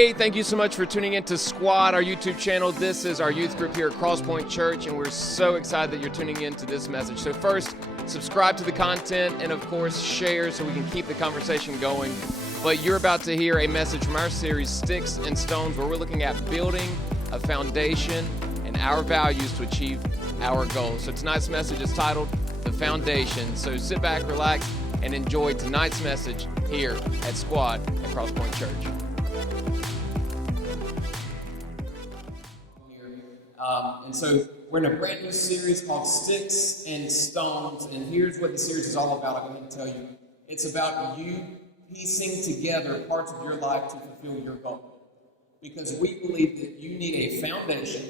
Hey, thank you so much for tuning in to Squad, our YouTube channel. This is our youth group here at Crosspoint Church, and we're so excited that you're tuning in to this message. So first, subscribe to the content and, of course, share so we can keep the conversation going. But you're about to hear a message from our series, Sticks and Stones, where we're looking at building a foundation and our values to achieve our goals. So tonight's message is titled, The Foundation. So sit back, relax, and enjoy tonight's message here at Squad at Crosspoint Church. And so we're in a brand new series called Sticks and Stones, and here's what the series is all about. I'm going to tell you. It's about you piecing together parts of your life to fulfill your goal. Because we believe that you need a foundation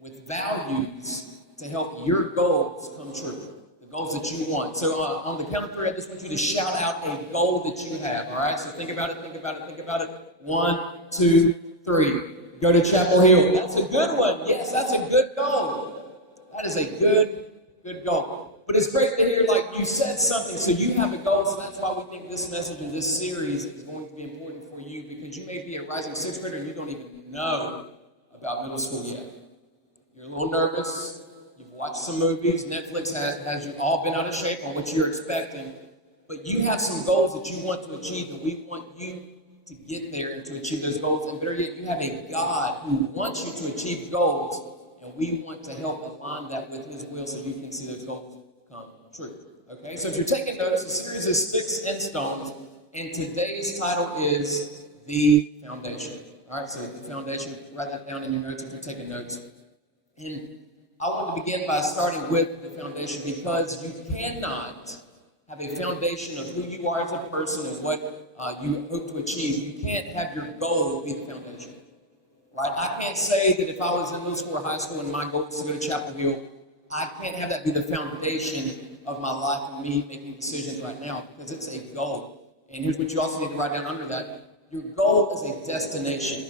with values to help your goals come true, the goals that you want. So on the count of three, I just want you to shout out a goal that you have, all right? So think about it. 1, 2, 3. Go to Chapel Hill. That's a good one. Yes, that's a good goal. That is a good goal. But it's great to hear, like, you said something, so you have a goal, so that's why we think this message and this series is going to be important for you, because you may be a rising sixth grader and you don't even know about middle school yet. You're a little nervous. You've watched some movies. Netflix has you all been out of shape on what you're expecting. But you have some goals that you want to achieve, and we want you to get there and to achieve those goals. And better yet, you have a God who wants you to achieve goals, and we want to help align that with His will so you can see those goals come true. Okay, so if you're taking notes, the series is Sticks and Stones, and today's title is The Foundation. All right, so the foundation, write that down in your notes if you're taking notes. And I want to begin by starting with the foundation, because you cannot have a foundation of who you are as a person and what you hope to achieve. You can't have your goal be the foundation, right? I can't say that if I was in middle school or high school and my goal was to go to Chapel Hill, I can't have that be the foundation of my life and me making decisions right now, because it's a goal. And here's what you also need to write down under that. Your goal is a destination,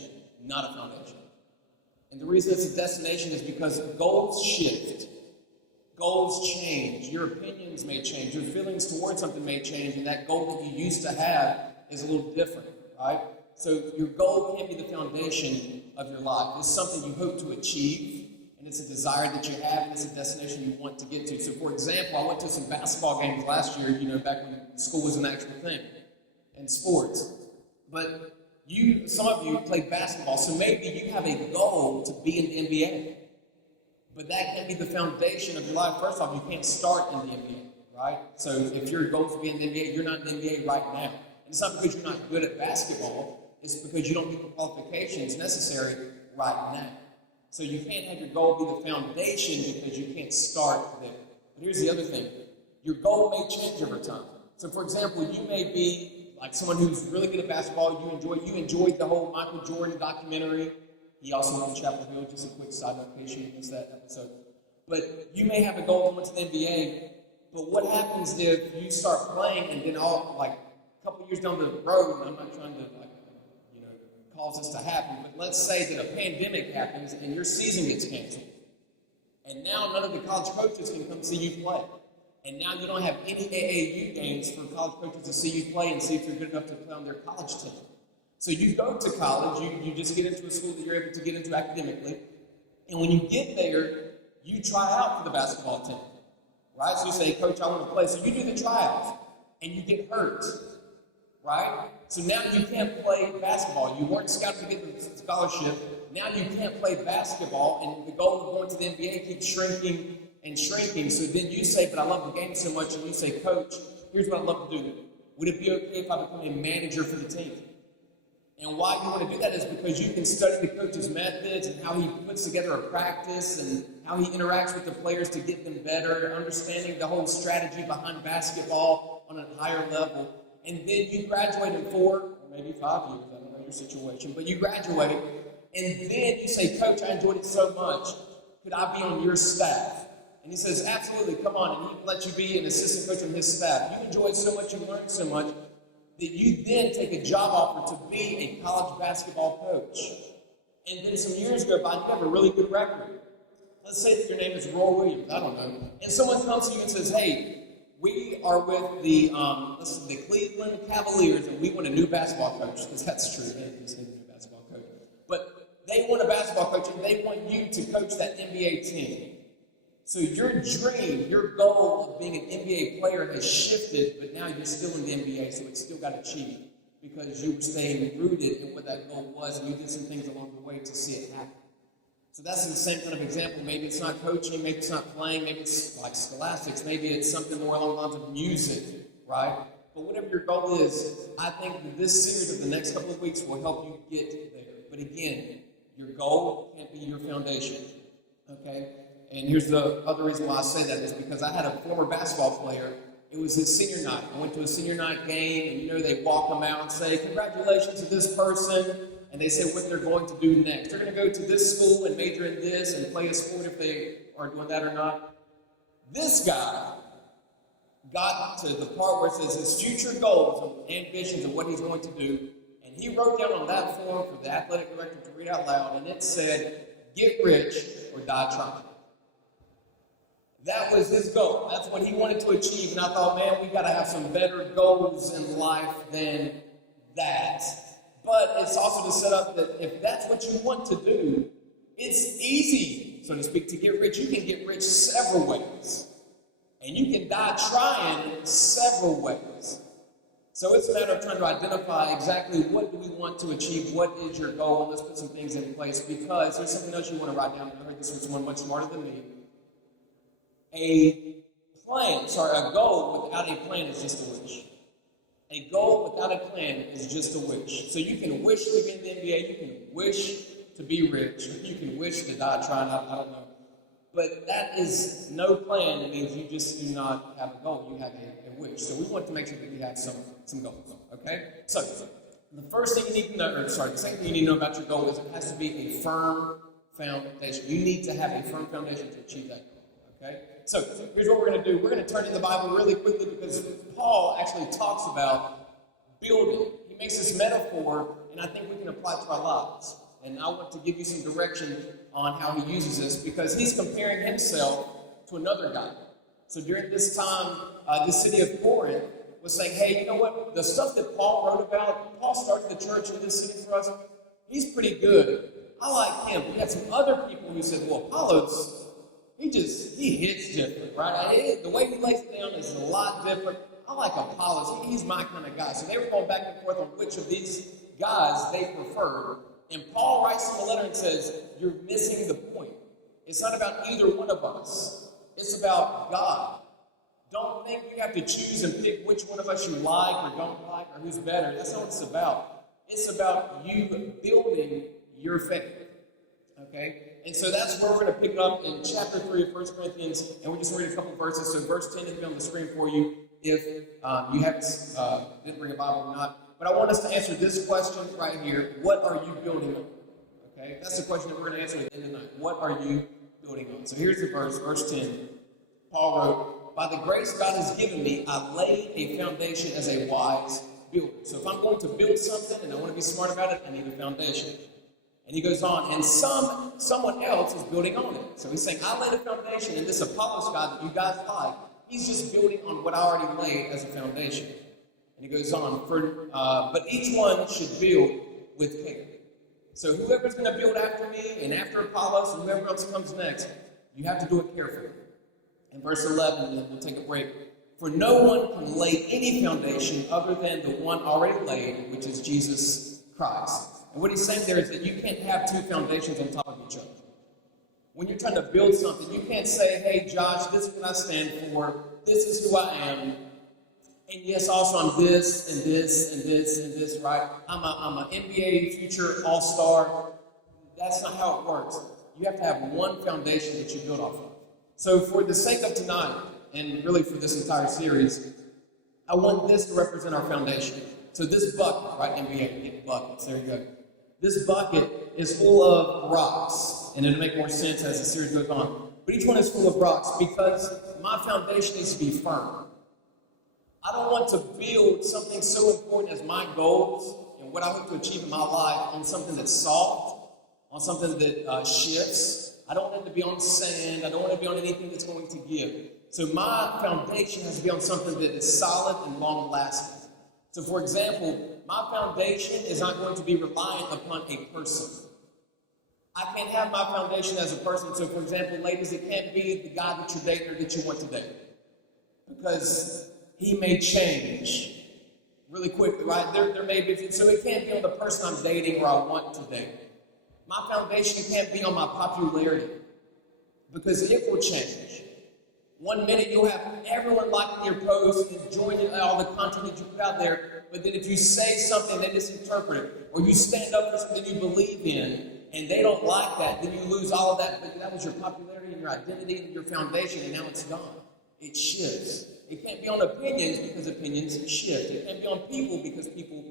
not a foundation. And the reason it's a destination is because goals shift. Goals change. Your opinions may change. Your feelings towards something may change, and that goal that you used to have is a little different, right? So your goal can't be the foundation of your life. It's something you hope to achieve, and it's a desire that you have, and it's a destination you want to get to. So, for example, I went to some basketball games last year, back when school was an actual thing, and sports. But some of you played basketball, so maybe you have a goal to be in the NBA. But that can't be the foundation of your life. First off, you can't start in the NBA, right? So if your goal is to be in the NBA, you're not in the NBA right now. And it's not because you're not good at basketball. It's because you don't get the qualifications necessary right now. So you can't have your goal be the foundation because you can't start there. But here's the other thing. Your goal may change over time. So, for example, you may be like someone who's really good at basketball. You enjoyed the whole Michael Jordan documentary. He also went to Chapel Hill, just a quick side note in case you missed that episode. But you may have a goal going to the NBA, but what happens if you start playing and then a couple years down the road, and I'm not trying to cause this to happen, but let's say that a pandemic happens and your season gets canceled. And now none of the college coaches can come see you play. And now you don't have any AAU games for college coaches to see you play and see if you're good enough to play on their college team. So you go to college, you just get into a school that you're able to get into academically, and when you get there, you try out for the basketball team, right? So you say, Coach, I want to play. So you do the tryouts, and you get hurt, right? So now you can't play basketball. You weren't scouted to get the scholarship. Now you can't play basketball, and the goal of going to the NBA keeps shrinking and shrinking. So then you say, but I love the game so much, and you say, Coach, here's what I'd love to do. Would it be okay if I become a manager for the team? And why you want to do that is because you can study the coach's methods and how he puts together a practice and how he interacts with the players to get them better, understanding the whole strategy behind basketball on a higher level. And then you graduate in 4 or maybe 5 years, I don't know your situation, but you graduate, and then you say, Coach, I enjoyed it so much. Could I be on your staff? And he says, absolutely, come on. And he lets you be an assistant coach on his staff. You enjoyed so much, you learned so much, that you then take a job offer to be a college basketball coach. And then some years go by, and you have a really good record. Let's say that your name is Roy Williams, I don't know. And someone comes to you and says, hey, we are with the Cleveland Cavaliers, and we want a new basketball coach, because that's true. They just need a new basketball They want a basketball coach, and they want you to coach that NBA team. So your dream, your goal of being an NBA player has shifted, but now you're still in the NBA, so it's still got achieved because you were staying rooted in what that goal was, and you did some things along the way to see it happen. So that's the same kind of example. Maybe it's not coaching, maybe it's not playing, maybe it's like scholastics, maybe it's something more along the lines of music, right? But whatever your goal is, I think that this series of the next couple of weeks will help you get there. But again, your goal can't be your foundation, okay? And here's the other reason why I say that is because I had a former basketball player. It was his senior night. I went to a senior night game, and you know they walk them out and say, congratulations to this person, and they say what they're going to do next. They're going to go to this school and major in this and play a sport if they are doing that or not. This guy got to the part where it says his future goals and ambitions and what he's going to do, and he wrote down on that form for the athletic director to read out loud, and it said, get rich or die trying. That was his goal. That's what he wanted to achieve. And I thought, man, we got to have some better goals in life than that. But it's also to set up that if that's what you want to do, it's easy, so to speak, to get rich. You can get rich several ways. And you can die trying several ways. So it's a matter of trying to identify exactly what do we want to achieve, what is your goal, and let's put some things in place, because there's something else you want to write down. I heard this from someone much smarter than me. A goal without a plan is just a wish. A goal without a plan is just a wish. So you can wish to be in the NBA, you can wish to be rich, you can wish to die trying, I don't know. But that is no plan. It means you just do not have a goal, you have a wish. So we want to make sure that you have some goals, okay? So the first thing you need to know, the second thing you need to know about your goal is it has to be a firm foundation. You need to have a firm foundation to achieve that goal, okay? So here's what we're going to do. We're going to turn to the Bible really quickly because Paul actually talks about building. He makes this metaphor, and I think we can apply it to our lives. And I want to give you some direction on how he uses this because he's comparing himself to another guy. So during this time, this city of Corinth was saying, hey, you know what? The stuff that Paul wrote about, Paul started the church in this city for us. He's pretty good. I like him. We had some other people who said, well, Apollos, he hits different, right? The way he lays it down is a lot different. I like Apollos. He's my kind of guy. So they were going back and forth on which of these guys they preferred. And Paul writes him a letter and says, you're missing the point. It's not about either one of us. It's about God. Don't think you have to choose and pick which one of us you like or don't like or who's better. That's not what it's about. It's about you building your faith. Okay? And so that's where we're going to pick up in chapter 3 of 1 Corinthians, and we're just going to read a couple of verses. So verse 10 is going to be on the screen for you if you didn't bring a Bible or not. But I want us to answer this question right here. What are you building on? Okay? That's the question that we're going to answer at the end of the night. What are you building on? So here's the verse 10. Paul wrote, by the grace God has given me, I laid a foundation as a wise builder. So if I'm going to build something and I want to be smart about it, I need a foundation. And he goes on, and someone else is building on it. So he's saying, I laid a foundation, and this Apollos guy that you guys like, he's just building on what I already laid as a foundation. And he goes on, but each one should build with care. So whoever's going to build after me and after Apollos and whoever else comes next, you have to do it carefully. In verse 11, and we'll take a break. For no one can lay any foundation other than the one already laid, which is Jesus Christ. And what he's saying there is that you can't have two foundations on top of each other. When you're trying to build something, you can't say, hey, Josh, this is what I stand for. This is who I am. And yes, also I'm this and this and this and this, right? I'm an NBA future all-star. That's not how it works. You have to have one foundation that you build off of. So for the sake of tonight, and really for this entire series, I want this to represent our foundation. So this bucket, right, NBA, get buckets, there you go. This bucket is full of rocks, and it'll make more sense as the series goes on. But each one is full of rocks because my foundation needs to be firm. I don't want to build something so important as my goals and what I hope to achieve in my life on something that's soft, on something that shifts. I don't want it to be on sand. I don't want it to be on anything that's going to give. So my foundation has to be on something that is solid and long-lasting. So, for example, my foundation is not going to be reliant upon a person. I can't have my foundation as a person. So, for example, ladies, it can't be the guy that you're dating or that you want to date. Because he may change really quickly, right? There may be, so it can't be on the person I'm dating or I want to date. My foundation can't be on my popularity because it will change. One minute you'll have everyone liking your posts and joining all the content that you put out there, but then if you say something, they misinterpret it, or you stand up for something you believe in, and they don't like that, then you lose all of that. But that was your popularity and your identity and your foundation, and now it's gone. It shifts. It can't be on opinions because opinions shift. It can't be on people because people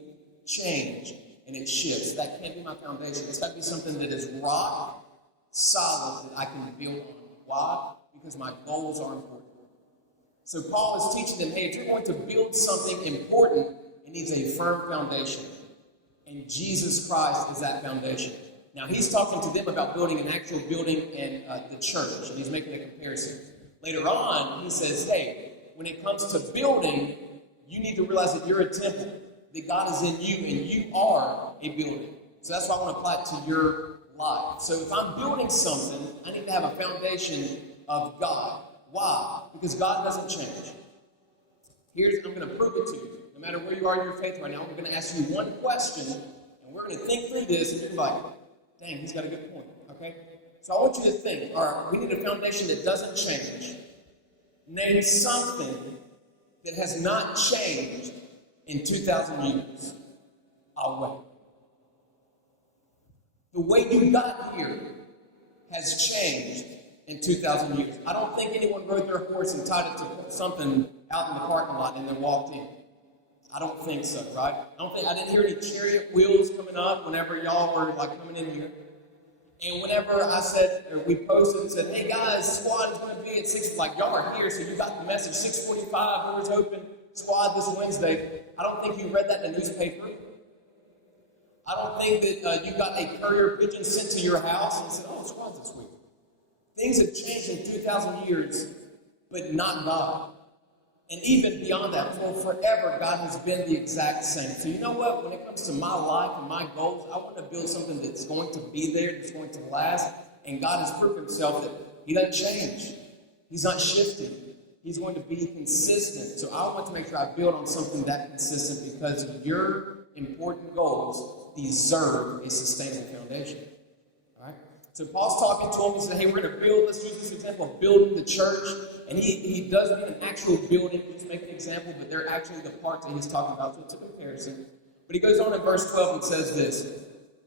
change and it shifts. That can't be my foundation. It's got to be something that is rock solid that I can build on. Why? Because my goals are important. So Paul is teaching them, hey, if you're going to build something important, it needs a firm foundation. And Jesus Christ is that foundation. Now, he's talking to them about building an actual building in the church, and he's making a comparison. Later on, he says, hey, when it comes to building, you need to realize that you're a temple, that God is in you, and you are a building. So that's why I want to apply it to your life. So if I'm building something, I need to have a foundation of God. Why? Because God doesn't change. I'm going to prove it to you. No matter where you are in your faith right now, we're going to ask you one question, and we're going to think through this, and you're like, dang, he's got a good point, okay? So I want you to think, all right, we need a foundation that doesn't change. Name something that has not changed in 2,000 years. I'll wait. The way you got here has changed in 2,000 years. I don't think anyone rode their horse and tied it to something out in the parking lot and then walked in. I don't think so, right? I didn't hear any chariot wheels coming up whenever y'all were like coming in here. And whenever I said, or we posted and said, hey guys, squad is going to be at 6, like y'all are here, so you got the message, 6:45, doors open, squad this Wednesday. I don't think you read that in the newspaper. I don't think that you got a courier pigeon sent to your house and said, oh, squad's this week. Things have changed in 2,000 years, but not God. And even beyond that, for forever, God has been the exact same. So you know what? When it comes to my life and my goals, I want to build something that's going to be there, that's going to last. And God has proved himself that he doesn't change. He's not shifting. He's going to be consistent. So I want to make sure I build on something that consistent because your important goals deserve a sustainable foundation. All right? So Paul's talking to him. He said, hey, we're going to build. Let's use this example of building the church. And he doesn't mean an actual building. He's making an example, but they're actually the parts that he's talking about. So it's a comparison. But he goes on in verse 12 and says this.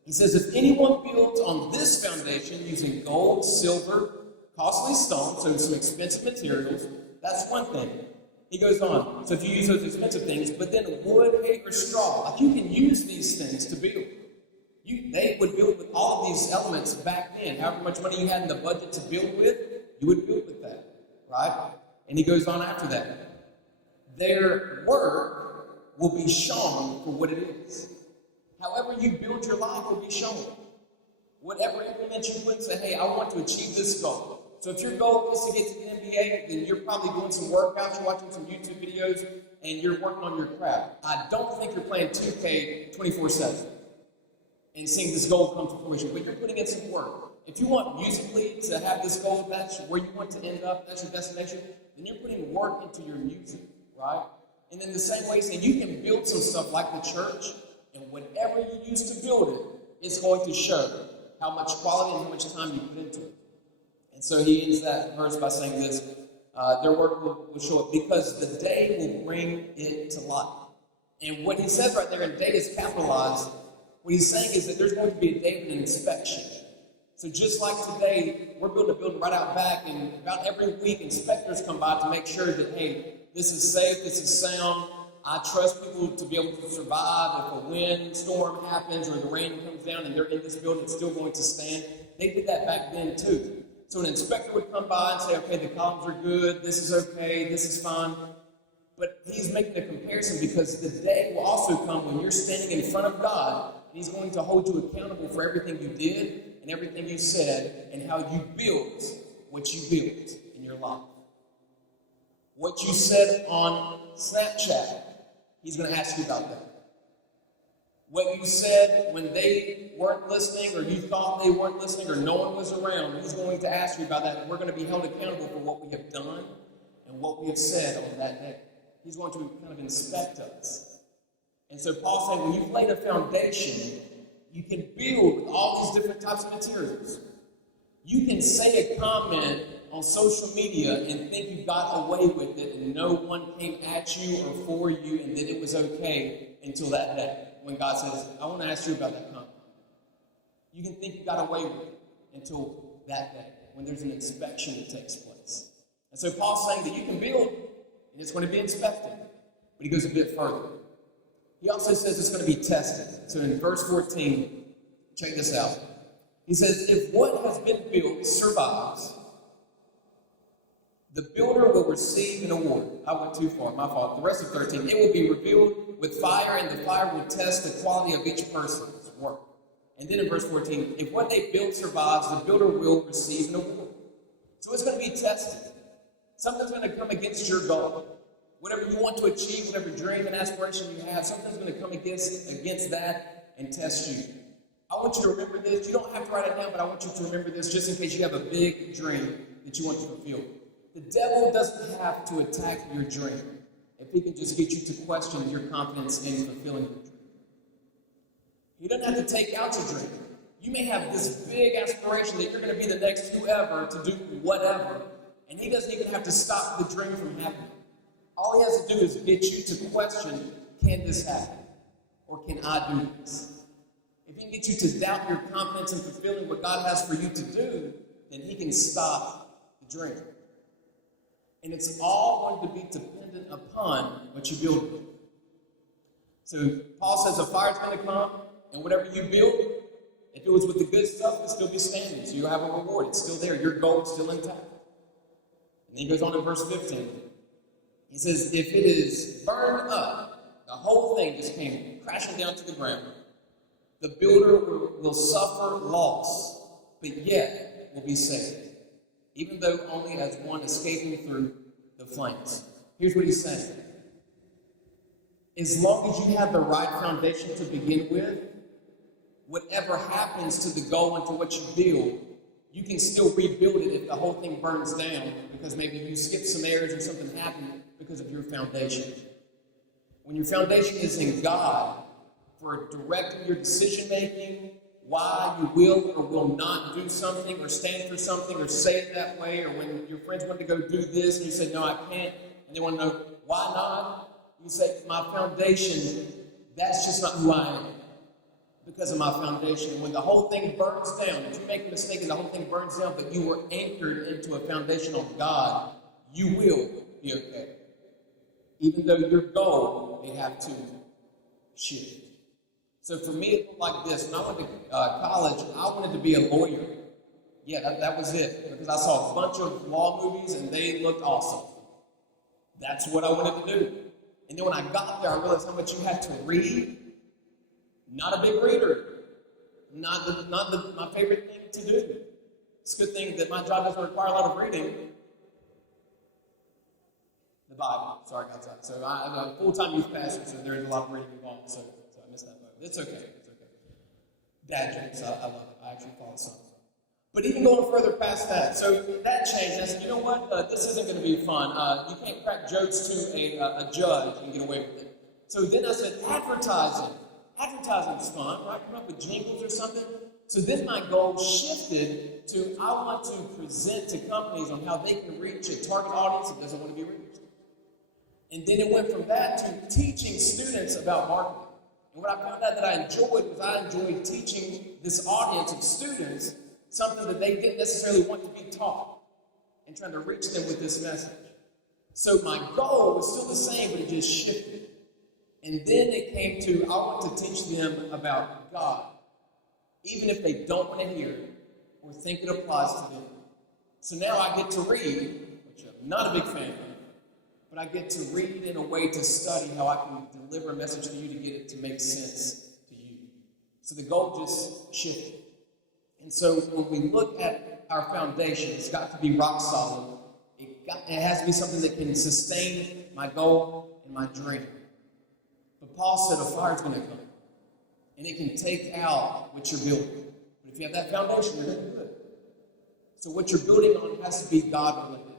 He says, if anyone builds on this foundation using gold, silver, costly stones, so some expensive materials, that's one thing. He goes on. So if you use those expensive things, but then wood, hay, or straw, like you can use these things to build. They would build with all of these elements back then. However much money you had in the budget to build with, you would build with that. Right? And he goes on after that. Their work will be shown for what it is. However you build your life will be shown. Whatever implement you put and say, hey, I want to achieve this goal. So if your goal is to get to the NBA, then you're probably doing some workouts, you're watching some YouTube videos, and you're working on your craft. I don't think you're playing 2K 24/7 and seeing this goal come to fruition, but you're putting in some work. If you want musically to have this goal, that's where you want to end up, that's your destination, then you're putting work into your music, right? And in the same way, saying you can build some stuff like the church, and whatever you use to build it, it's going to show how much quality and how much time you put into it. And so he ends that verse by saying this, their work will show it because the day will bring it to light. And what he says right there, and day is capitalized, what he's saying is that there's going to be a day of an inspection. So just like today, we're building a building right out back, and about every week, inspectors come by to make sure that, hey, this is safe, this is sound. I trust people to be able to survive if a wind storm happens or the rain comes down and they're in this building, it's still going to stand. They did that back then too. So an inspector would come by and say, okay, the columns are good, this is okay, this is fine. But he's making a comparison because the day will also come when you're standing in front of God, and he's going to hold you accountable for everything you did and everything you said and how you built what you built in your life. What you said on Snapchat, he's going to ask you about that. What you said when they weren't listening, or you thought they weren't listening, or no one was around, he's going to ask you about that. And we're going to be held accountable for what we have done and what we have said on that day. He's going to kind of inspect us. And so Paul's saying, when you've laid a foundation, you can build with all these different types of materials. You can say a comment on social media and think you got away with it and no one came at you or for you and that it was okay until that day when God says, I want to ask you about that comment. You can think you got away with it until that day when there's an inspection that takes place. And so Paul's saying that you can build and it's going to be inspected. But he goes a bit further. He also says it's going to be tested. So in verse 14, check this out. He says, if what has been built survives, the builder will receive an award. I went too far, my fault. The rest of 13, it will be revealed with fire, and the fire will test the quality of each person's work. And then in verse 14, if what they built survives, the builder will receive an award. So it's going to be tested. Something's going to come against your goal. Whatever you want to achieve, whatever dream and aspiration you have, something's going to come against that and test you. I want you to remember this. You don't have to write it down, but I want you to remember this just in case you have a big dream that you want to fulfill. The devil doesn't have to attack your dream if he can just get you to question your confidence in fulfilling your dream. He doesn't have to take out your dream. You may have this big aspiration that you're going to be the next whoever to do whatever, and he doesn't even have to stop the dream from happening. All he has to do is get you to question, can this happen? Or can I do this? If he can get you to doubt your confidence in fulfilling what God has for you to do, then he can stop the dream. And it's all going to be dependent upon what you build with. So Paul says a fire's going to come, and whatever you build, if it was with the good stuff, it'll still be standing. So you'll have a reward. It's still there. Your goal is still intact. And then he goes on in verse 15. He says, if it is burned up, the whole thing just came crashing down to the ground. The builder will suffer loss, but yet will be saved, even though only as one escaping through the flames. Here's what he's saying. As long as you have the right foundation to begin with, whatever happens to the goal and to what you build, you can still rebuild it if the whole thing burns down because maybe you skipped some areas or something happened because of your foundation. When your foundation is in God, for directing your decision-making, why you will or will not do something or stand for something or say it that way, or when your friends want to go do this and you say, no, I can't, and they want to know, why not? You say, my foundation, that's just not who I am because of my foundation. And when the whole thing burns down, if you make a mistake and the whole thing burns down, but you were anchored into a foundation on God, you will be okay. Even though your goal may have to shift. So for me, it looked like this. When I went to college, I wanted to be a lawyer. Yeah, that was it. Because I saw a bunch of law movies and they looked awesome. That's what I wanted to do. And then when I got there, I realized how much you had to read. Not a big reader. Not my favorite thing to do. It's a good thing that my job doesn't require a lot of reading. The Bible. Sorry, guys. So I'm a full-time youth pastor, so there is a lot of reading involved. So I missed that boat. It's okay. It's okay. Dad jokes. I love it. I actually call it something. But even going further past that, so that changed. I said, you know what? This isn't going to be fun. You can't crack jokes to a judge and get away with it. So then I said, advertising. Advertising's fun, right? Come up with jingles or something. So then my goal shifted to I want to present to companies on how they can reach a target audience that doesn't want to be reached. And then it went from that to teaching students about marketing. And what I found out that I enjoyed teaching this audience of students something that they didn't necessarily want to be taught and trying to reach them with this message. So my goal was still the same, but it just shifted. And then it came to, I want to teach them about God, even if they don't want to hear it or think it applies to them. So now I get to read, which I'm not a big fan of, but I get to read in a way to study how I can deliver a message to you to get it to make sense to you. So the goal just shifted. And so when we look at our foundation, it's got to be rock solid. It has to be something that can sustain my goal and my dream. But Paul said a fire's going to come. and it can take out what you're building. But if you have that foundation, you're going to do it. So what you're building on has to be God-related,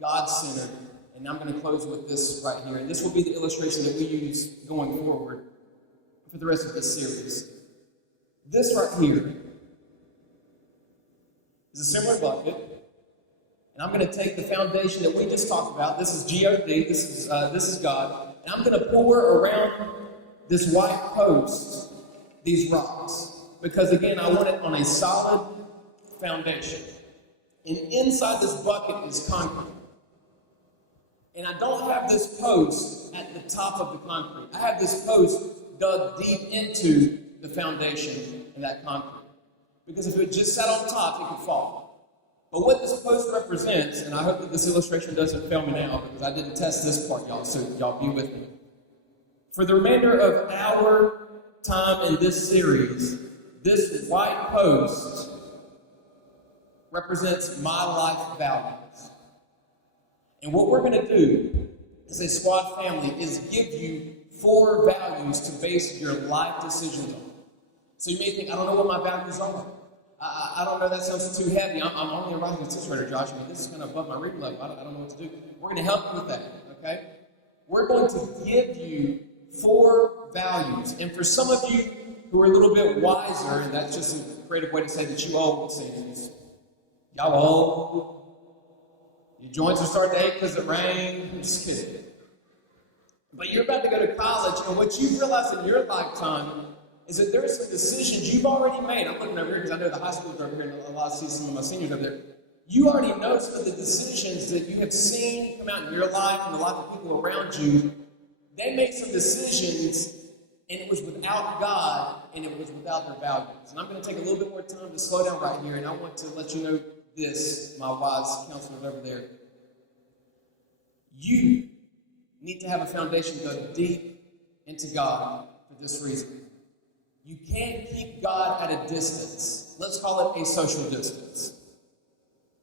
God-centered. And I'm going to close with this right here. And this will be the illustration that we use going forward for the rest of this series. This right here is a similar bucket. And I'm going to take the foundation that we just talked about. This is G-O-D. This is God. And I'm going to pour around this white post these rocks. Because, again, I want it on a solid foundation. And inside this bucket is concrete. And I don't have this post at the top of the concrete. I have this post dug deep into the foundation of that concrete. Because if it just sat on top, it could fall. But what this post represents, and I hope that this illustration doesn't fail me now, because I didn't test this part, y'all, so y'all be with me. For the remainder of our time in this series, this white post represents my life values. And what we're going to do as a squad family is give you 4 values to base your life decisions on. So you may think, I don't know what my values are. I don't know, that sounds too heavy. I'm only a writing and sixth grader, Josh. I mean, this is kind of above my reading level. I don't know what to do. We're going to help you with that, okay? We're going to give you 4 values. And for some of you who are a little bit wiser, and that's just a creative way to say that you old, seniors. Y'all old. Your joints are starting to ache because it rained. I'm just kidding. But you're about to go to college, and what you've realized in your lifetime is that there are some decisions you've already made. I'm looking over here because I know the high schoolers are over here, and I see some of my seniors over there. You already know some of the decisions that you have seen come out in your life and the life of people around you. They made some decisions, and it was without God, and it was without their values. And I'm going to take a little bit more time to slow down right here, and I want to let you know this, my wise counselors over there. You need to have a foundation dug deep into God for this reason. You can't keep God at a distance. Let's call it a social distance.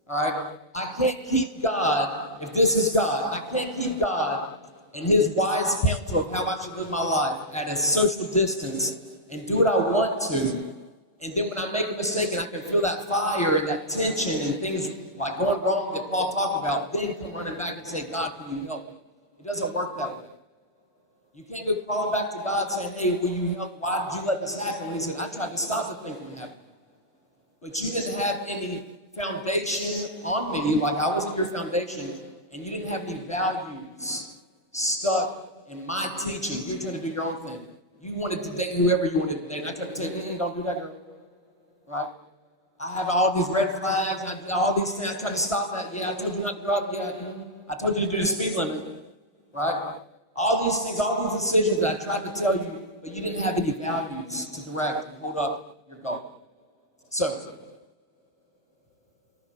All right? I can't keep God, if this is God, I can't keep God and His wise counsel of how I should live my life at a social distance and do what I want to. And then when I make a mistake and I can feel that fire and that tension and things like going wrong that Paul talked about, then come running back and say, God, can you help me? It doesn't work that way. You can't go crawling back to God saying, hey, will you help? Why did you let this happen? When He said, I tried to stop the thing from happening. But you didn't have any foundation on me, like I wasn't your foundation, and you didn't have any values stuck in my teaching. You were trying to do your own thing. You wanted to date whoever you wanted to date. And I tried to tell you, don't do that, girl. Right? I have all these red flags, and I did all these things. I tried to stop that. Yeah, I told you not to go up. Yeah, I told you to do the speed limit. Right? All these things, all these decisions that I tried to tell you, but you didn't have any values to direct and hold up your goal. So,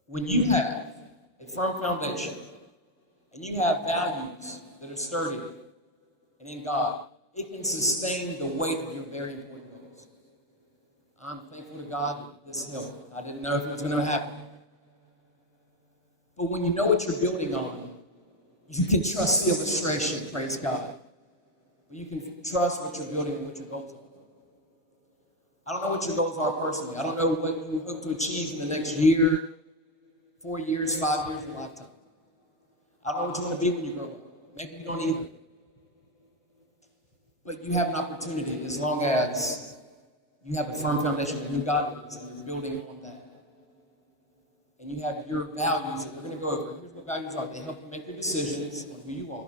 when you have a firm foundation and you have values that are sturdy and in God, it can sustain the weight of your very important goals. I'm thankful to God that this helped. I didn't know if it was going to happen. But when you know what you're building on, you can trust the illustration, praise God. But you can trust what you're building and what your goals are. I don't know what your goals are personally. I don't know what you hope to achieve in the next year, 4 years, 5 years, your lifetime. I don't know what you want to be when you grow up. Maybe you don't either. But you have an opportunity as long as you have a firm foundation of who God is and you're building on that. And you have your values that we're going to go over. Here's what values are. They help you make your decisions on who you are.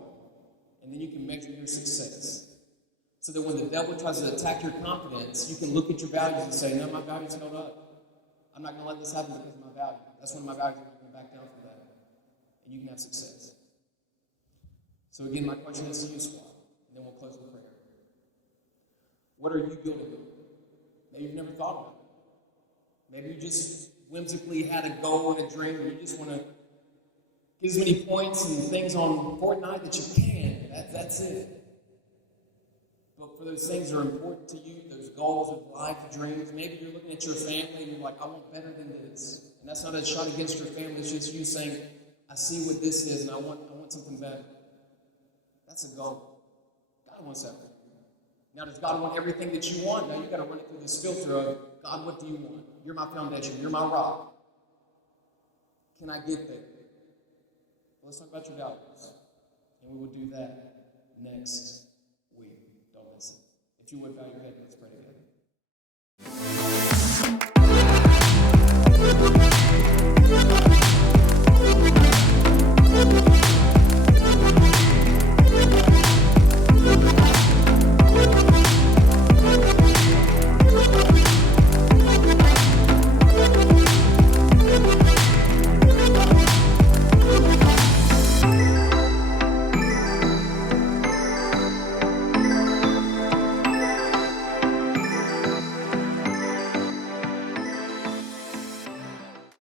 And then you can measure your success. So that when the devil tries to attack your confidence, you can look at your values and say, no, my values held up. I'm not going to let this happen because of my value. That's one of my values. I'm not going to back down from that. And you can have success. So again, my question is to you, squad. And then we'll close with prayer. What are you building on? Maybe you've never thought about it. Maybe you just whimsically had a goal and a dream, and you just want to get as many points and things on Fortnite that you can. That's it. But for those things that are important to you, those goals of life, dreams, maybe you're looking at your family and you're like, I want better than this. And that's not a shot against your family. It's just you saying, I see what this is, and I want something better. That's a goal. God wants that for you. Now, does God want everything that you want? Now, you've got to run it through this filter of, God, what do you want? You're my foundation. You're my rock. Can I get there? Well, let's talk about your values. And we will do that next week. Don't miss it. If you would bow your head, let's pray together.